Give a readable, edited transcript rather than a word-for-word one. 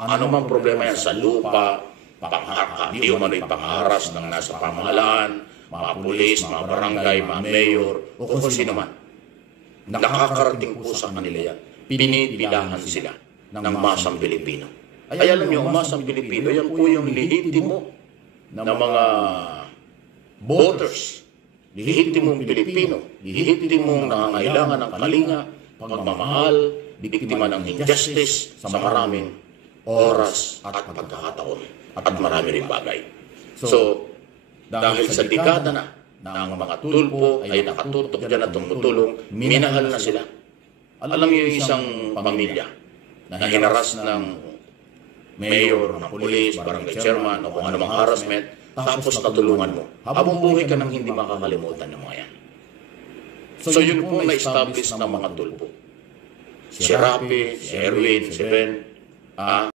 ano mang problema yan sa lupa, di umano'y pangharas ng nasa pamahalaan, mga pulis, mga barangay, mga mayor, o kung sino man. Nakakarating po sa kanila yan. Pinipilahan sila ng masang Pilipino. Ay alam niyo, ang masang Pilipino, yan po yung lehitimo na mga voters, lehitimong Pilipino, lehitimong nangangailangan ng kalinga, pagmamahal, biktima ng injustice sa maraming oras at pagkakataon at marami rin bagay. So, dahil sa dekada na ng mga tulpo ay nakatutok dyan at tumutulong, minahal na sila. Alam niyo yung isang pamilya na hinaras ng mayor, ng pulis, barangay chairman, o kung anumang harassment, tapos natulungan mo. Habang buhay ka nang hindi makakalimutan ng mga yan. So yun po na-establish ng mga tulpo. Si Rapi, si Erwin, si Ben,